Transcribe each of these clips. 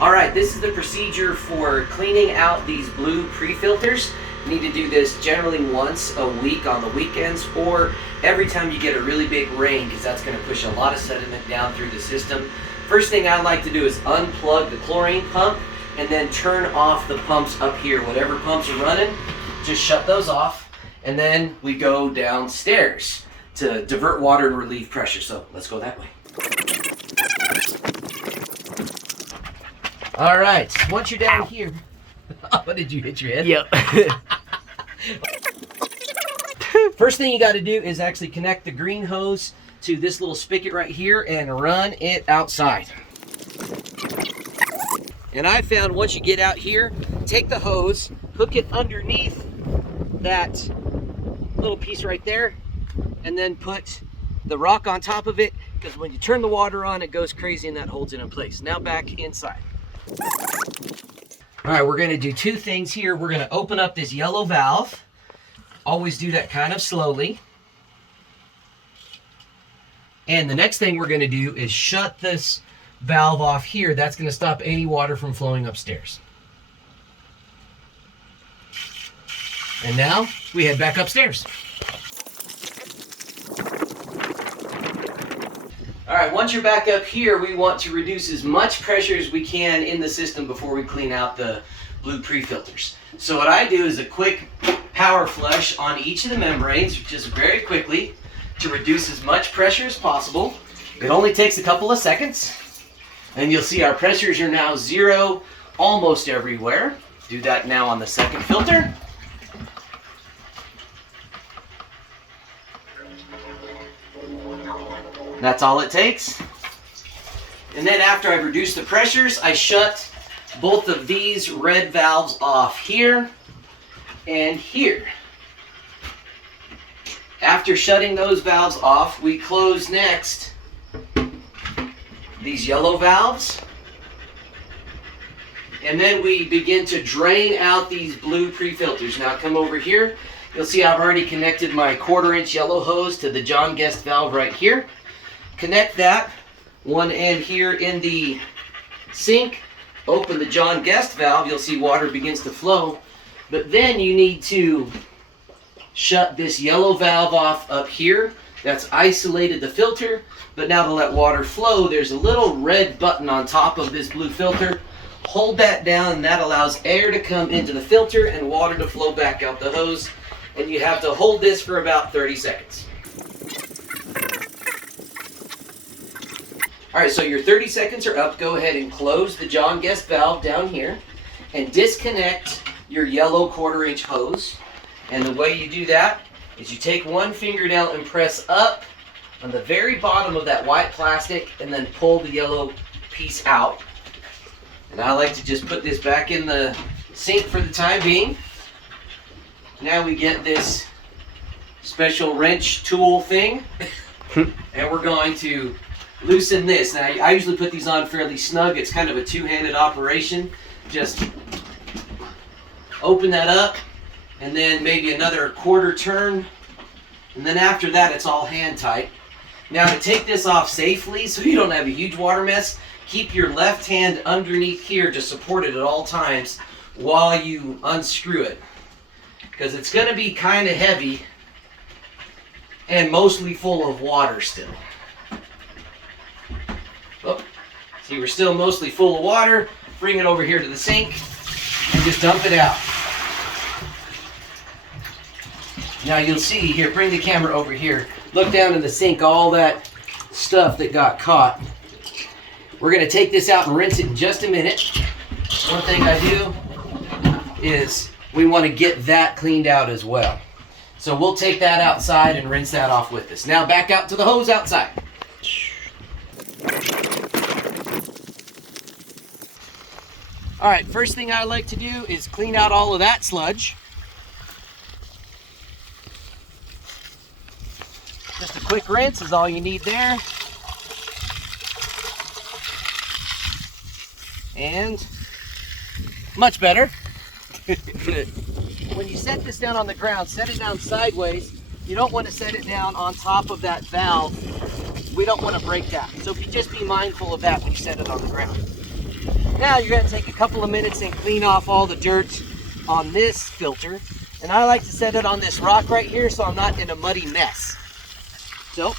All right, this is the procedure for cleaning out these blue pre-filters. You need to do this generally once a week on the weekends or every time you get a really big rain, because that's going to push a lot of sediment down through the system. First thing I like to do is unplug the chlorine pump and then turn off the pumps up here. Whatever pumps are running, just shut those off, and then we go downstairs to divert water and relieve pressure. So let's go that way. All right, once you're down here, what did you hit your head? Yep. First thing you got to do is actually connect the green hose to this little spigot right here and run it outside. And I found once you get out here, take the hose, hook it underneath that little piece right there, and then put the rock on top of it, because when you turn the water on, it goes crazy and that holds it in place. Now back inside. All right, we're gonna do two things here. We're gonna open up this yellow valve. Always do that kind of slowly. And the next thing we're gonna do is shut this valve off here. That's gonna stop any water from flowing upstairs. And now we head back upstairs. All right, once you're back up here, we want to reduce as much pressure as we can in the system before we clean out the blue pre-filters. So what I do is a quick power flush on each of the membranes, just very quickly, to reduce as much pressure as possible. It only takes a couple of seconds, and you'll see our pressures are now zero almost everywhere. Do that now on the second filter. That's all it takes. And then after I've reduced the pressures, I shut both of these red valves off here and here. After shutting those valves off, we close next these yellow valves. And then we begin to drain out these blue pre-filters. Now come over here. You'll see I've already connected my 1/4-inch yellow hose to the John Guest valve right here. Connect that one end here in the sink, open the John Guest valve, you'll see water begins to flow, but then you need to shut this yellow valve off up here. That's isolated the filter, but now to let water flow, there's a little red button on top of this blue filter. Hold that down, and that allows air to come into the filter and water to flow back out the hose, and you have to hold this for about 30 seconds. All right, so your 30 seconds are up. Go ahead and close the John Guest valve down here and disconnect your yellow 1/4-inch hose. And the way you do that is you take one fingernail and press up on the very bottom of that white plastic and then pull the yellow piece out. And I like to just put this back in the sink for the time being. Now we get this special wrench tool thing, and we're going to loosen this. Now, I usually put these on fairly snug. It's kind of a two-handed operation. Just open that up, and then maybe another 1/4 turn, and then after that, it's all hand tight. Now, to take this off safely, so you don't have a huge water mess, keep your left hand underneath here to support it at all times while you unscrew it, because it's going to be kind of heavy and mostly full of water still. Oh, see, we're still mostly full of water. Bring it over here to the sink and just dump it out. Now you'll see here, bring the camera over here. Look down in the sink, all that stuff that got caught. We're gonna take this out and rinse it in just a minute. One thing I do is we wanna get that cleaned out as well. So we'll take that outside and rinse that off with us. Now back out to the hose outside. All right, first thing I like to do is clean out all of that sludge. Just a quick rinse is all you need there. And much better. When you set this down on the ground, set it down sideways. You don't want to set it down on top of that valve. We don't want to break that. So just be mindful of that when you set it on the ground. Now you're going to take a couple of minutes and clean off all the dirt on this filter. And I like to set it on this rock right here so I'm not in a muddy mess. So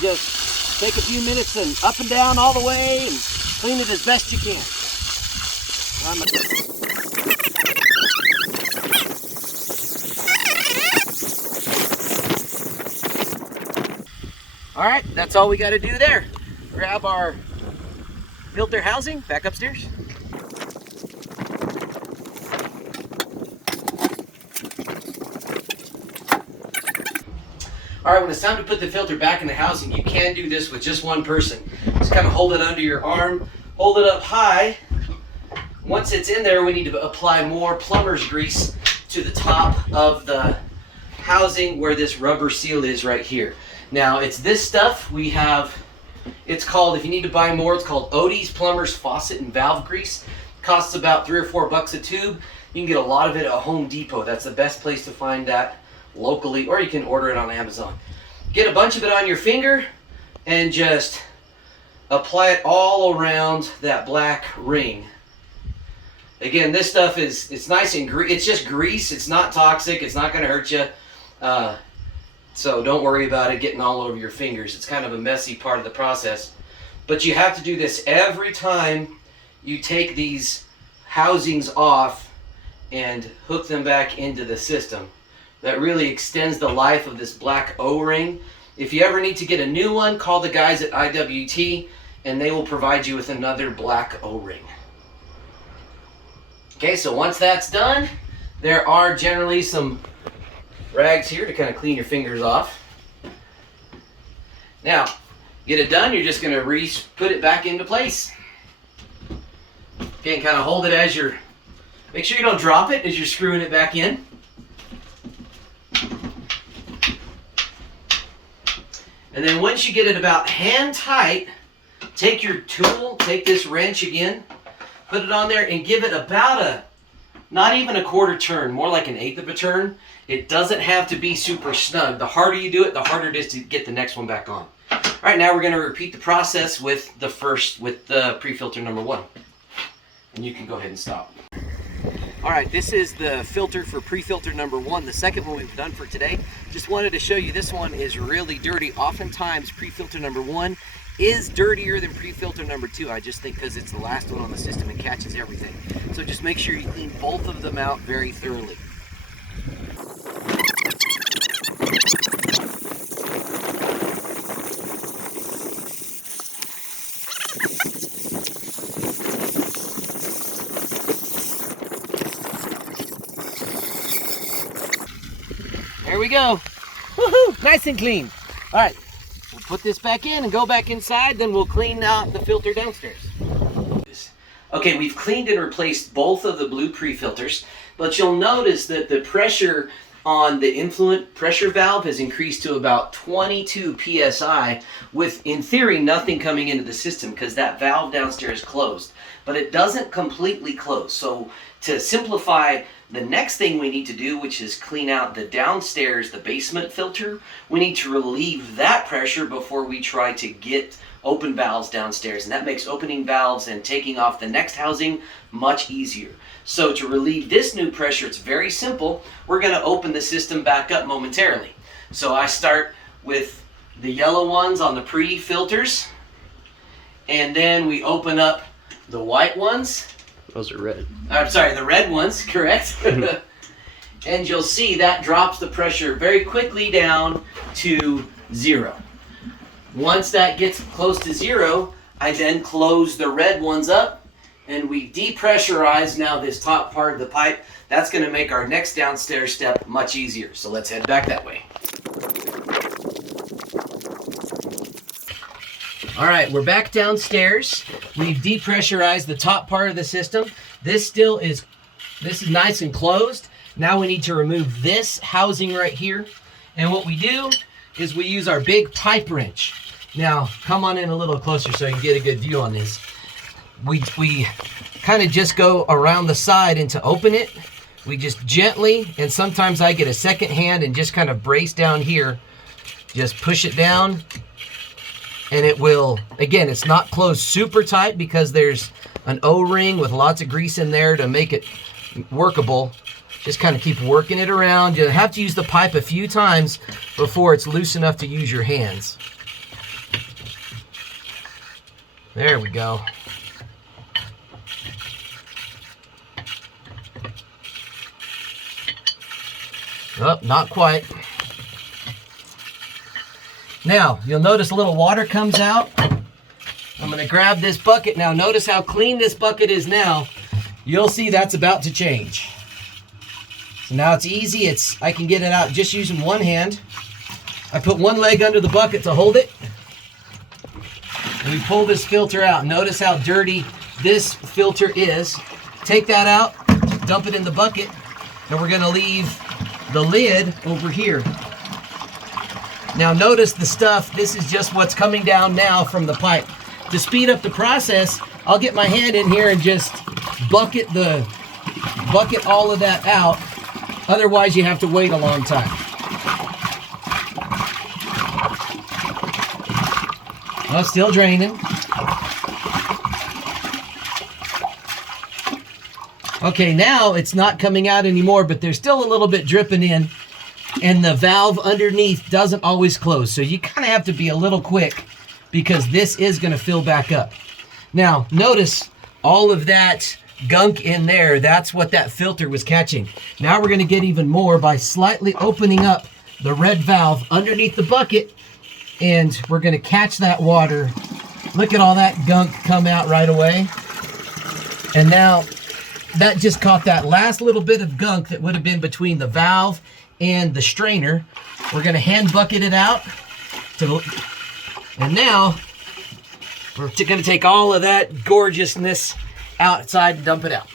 just take a few minutes and up and down all the way and clean it as best you can. All right, that's all we got to do there. Grab our filter housing back upstairs. All right, when it's time to put the filter back in the housing, you can do this with just one person. Just kind of hold it under your arm, hold it up high. Once it's in there, we need to apply more plumber's grease to the top of the housing where this rubber seal is right here. Now, it's this stuff we have. It's called, if you need to buy more, it's called Odie's Plumber's Faucet and Valve Grease. Costs about $3 or $4 a tube. You can get a lot of it at Home Depot. That's the best place to find that locally, or you can order it on Amazon. Get a bunch of it on your finger and just apply it all around that black ring. Again, this stuff it's nice and it's just grease. It's not toxic. It's not going to hurt you. So don't worry about it getting all over your fingers. It's kind of a messy part of the process. But you have to do this every time you take these housings off and hook them back into the system. That really extends the life of this black O-ring. If you ever need to get a new one, call the guys at IWT and they will provide you with another black O-ring. Okay, so once that's done, there are generally some rags here to kind of clean your fingers off. Now, get it done, you're just going to put it back into place. Okay, and kind of hold it as you're, make sure you don't drop it as you're screwing it back in. And then once you get it about hand tight, take your tool, take this wrench again, put it on there and give it about not even a quarter turn, more like an eighth of a turn. It doesn't have to be super snug. The harder you do it, the harder it is to get the next one back on. All right, now we're going to repeat the process with the pre-filter number 1. And you can go ahead and stop. All right, this is the filter for pre-filter number 1, the second one we've done for today. Just wanted to show you this one is really dirty. Oftentimes pre-filter number 1 is dirtier than pre-filter number 2. I just think because it's the last one on the system and catches everything. So just make sure you clean both of them out very thoroughly. There we go. Woohoo! Nice and clean. All right, we'll put this back in and go back inside, then we'll clean out the filter downstairs. Okay, we've cleaned and replaced both of the blue pre-filters, but you'll notice that the pressure on the influent pressure valve has increased to about 22 psi with, in theory, nothing coming into the system because that valve downstairs is closed. But it doesn't completely close. So to simplify, the next thing we need to do, which is clean out the downstairs, the basement filter, we need to relieve that pressure before we try to get open valves downstairs. And that makes opening valves and taking off the next housing much easier. So to relieve this new pressure, it's very simple. We're going to open the system back up momentarily. So I start with the yellow ones on the pre-filters, and then we open up the white ones. Those are red. I'm sorry, the red ones, correct? And you'll see that drops the pressure very quickly down to 0. Once that gets close to 0, I then close the red ones up and we depressurize now this top part of the pipe. That's going to make our next downstairs step much easier. So let's head back that way. All right, we're back downstairs. We've depressurized the top part of the system. This is nice and closed. Now we need to remove this housing right here. And what we do is we use our big pipe wrench. Now, come on in a little closer so you can get a good view on this. We kind of just go around the side, and to open it, we just gently, and sometimes I get a second hand and just kind of brace down here, just push it down, and it will, again, it's not closed super tight because there's an O-ring with lots of grease in there to make it workable. Just kind of keep working it around. You have to use the pipe a few times before it's loose enough to use your hands. There we go. Oh, not quite. Now, you'll notice a little water comes out. I'm going to grab this bucket. Now, notice how clean this bucket is now. You'll see that's about to change. So now it's easy. I can get it out just using one hand. I put one leg under the bucket to hold it. And we pull this filter out. Notice how dirty this filter is. Take that out, dump it in the bucket, and we're going to leave the lid over here. Now notice the stuff, this is just what's coming down now from the pipe. To speed up the process, I'll get my hand in here and just bucket all of that out. Otherwise you have to wait a long time. Oh, still draining. Okay, now it's not coming out anymore, but there's still a little bit dripping in, and the valve underneath doesn't always close. So you kind of have to be a little quick because this is going to fill back up. Now, notice all of that gunk in there. That's what that filter was catching. Now we're going to get even more by slightly opening up the red valve underneath the bucket, and we're going to catch that water. Look at all that gunk come out right away. And now that just caught that last little bit of gunk that would have been between the valve and the strainer. We're going to hand bucket it out. And now we're going to take all of that gorgeousness outside and dump it out.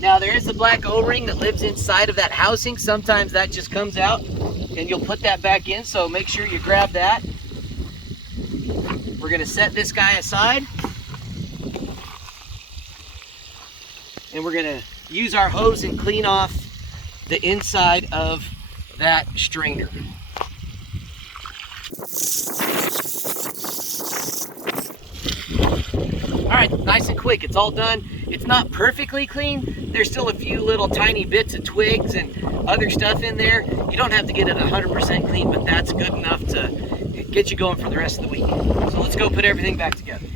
Now there is the black O-ring that lives inside of that housing. Sometimes that just comes out and you'll put that back in, so make sure you grab that. We're going to set this guy aside, and we're going to use our hose and clean off the inside of that strainer. All right, nice and quick, it's all done. It's not perfectly clean. There's still a few little tiny bits of twigs and other stuff in there. You don't have to get it 100% clean, but that's good enough to get you going for the rest of the week. So let's go put everything back together.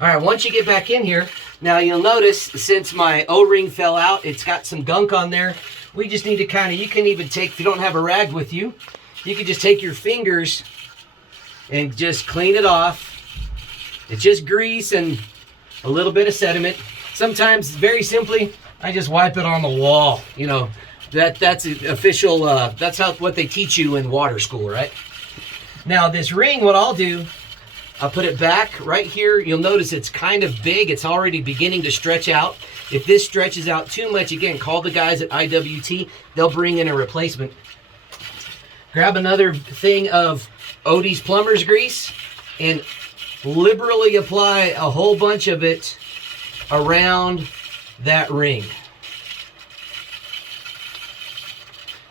All right, once you get back in here, now you'll notice since my O-ring fell out, it's got some gunk on there. We just need to kind of, you can even take, if you don't have a rag with you, you can just take your fingers and just clean it off. It's just grease and a little bit of sediment. Sometimes, very simply, I just wipe it on the wall. You know, that's official, that's what they teach you in water school, right? Now this ring, what I'll do, I'll put it back right here. You'll notice it's kind of big. It's already beginning to stretch out. If this stretches out too much, again, call the guys at IWT. They'll bring in a replacement. Grab another thing of Odie's plumber's grease and liberally apply a whole bunch of it around that ring.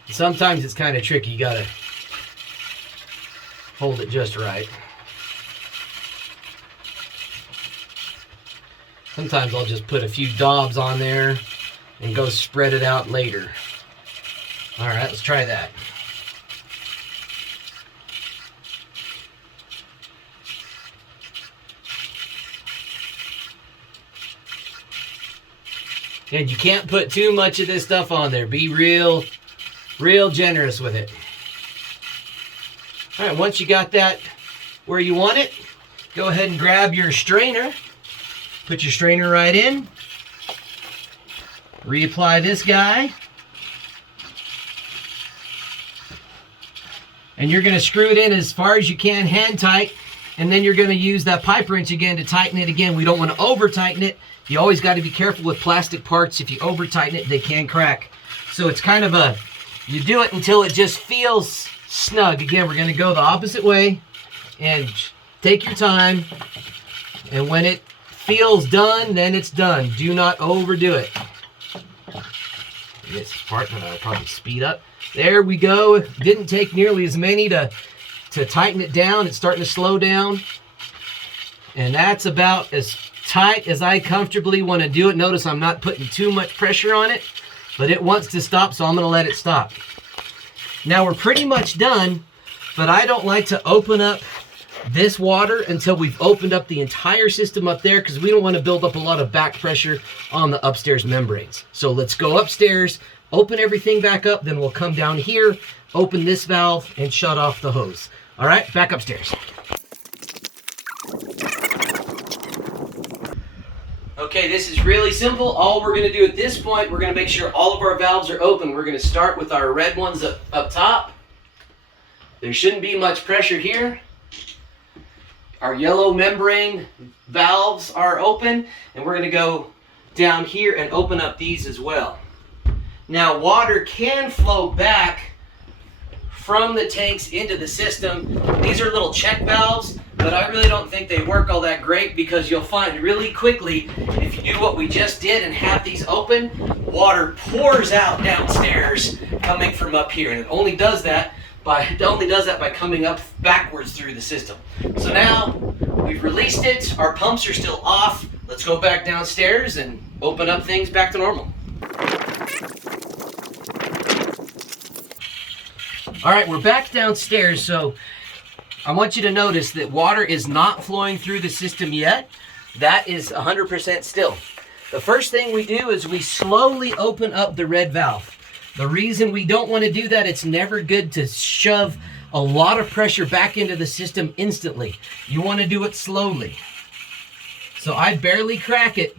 Sometimes it's kind of tricky. You gotta hold it just right. Sometimes I'll just put a few daubs on there and go spread it out later. All right, let's try that. And you can't put too much of this stuff on there. Be real generous with it. All right, once you got that where you want it, go ahead and grab your strainer. Put your strainer right in. Reapply this guy. And you're going to screw it in as far as you can, hand tight. And then you're going to use that pipe wrench again to tighten it again. We don't want to over tighten it. You always got to be careful with plastic parts. If you over tighten it, they can crack. So it's kind of you do it until it just feels snug. Again, we're going to go the opposite way and take your time. And when it feels done, then it's done. Do not overdo it. this part that I'll probably speed up. There we go. Didn't take nearly as many to tighten it down. It's starting to slow down. And that's about as tight as I comfortably want to do it. Notice I'm not putting too much pressure on it, but it wants to stop, so I'm going to let it stop. Now we're pretty much done, but I don't like to open up this water until we've opened up the entire system up there, because we don't want to build up a lot of back pressure on the upstairs membranes. So let's go upstairs, open everything back up, then we'll come down here, open this valve, and shut off the hose. All right, back upstairs. Okay, this is really simple. All we're going to do at this point, we're going to make sure all of our valves are open. We're going to start with our red ones up top. There shouldn't be much pressure here. Our yellow membrane valves are open, and we're going to go down here and open up these as well. Now, water can flow back from the tanks into the system. These are little check valves, but I really don't think they work all that great, because you'll find really quickly, if you do what we just did and have these open, water pours out downstairs coming from up here, and it only does that by coming up backwards through the system. So now we've released it, our pumps are still off. Let's go back downstairs and open up things back to normal. All right, we're back downstairs, so I want you to notice that water is not flowing through the system yet. That is 100% still. The first thing we do is we slowly open up the red valve. The reason we don't want to do that, it's never good to shove a lot of pressure back into the system instantly. You want to do it slowly. So I barely crack it,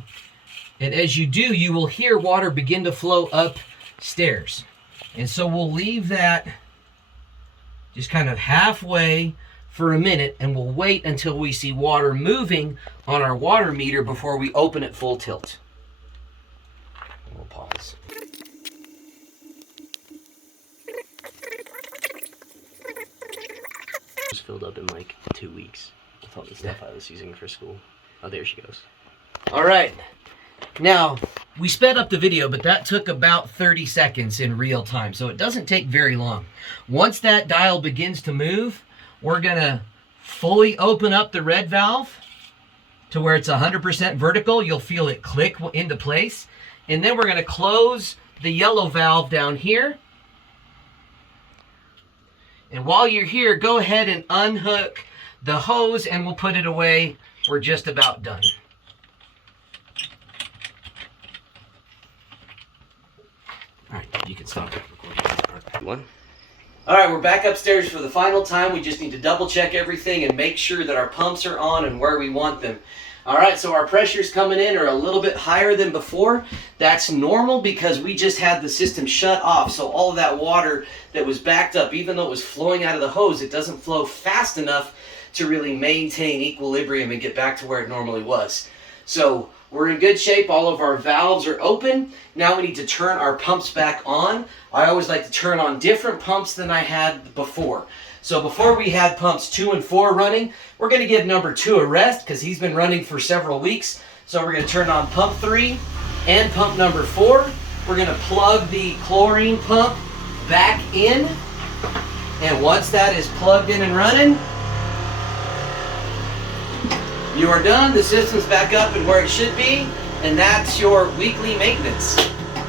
and as you do, you will hear water begin to flow upstairs. And so we'll leave that just kind of halfway for a minute, and we'll wait until we see water moving on our water meter before we open it full tilt. We'll pause. Just filled up in like 2 weeks with all the stuff I was using for school. Oh, there she goes. All right. Now, we sped up the video, but that took about 30 seconds in real time, so it doesn't take very long. Once that dial begins to move, we're going to fully open up the red valve to where it's 100% vertical. You'll feel it click into place. And then we're going to close the yellow valve down here. And while you're here, go ahead and unhook the hose, and we'll put it away. We're just about done. All right, you can stop recording. One. All right, we're back upstairs for the final time. We just need to double check everything and make sure that our pumps are on and where we want them. All right, so our pressures coming in are a little bit higher than before. That's normal because we just had the system shut off. So all of that water that was backed up, even though it was flowing out of the hose, it doesn't flow fast enough to really maintain equilibrium and get back to where it normally was. So we're in good shape. All of our valves are open. Now we need to turn our pumps back on. I always like to turn on different pumps than I had before. So before we had pumps 2 and 4 running, we're going to give number 2 a rest because he's been running for several weeks. So we're going to turn on pump 3 and pump number 4. We're going to plug the chlorine pump back in. And once that is plugged in and running, you are done. The system's back up and where it should be, and that's your weekly maintenance.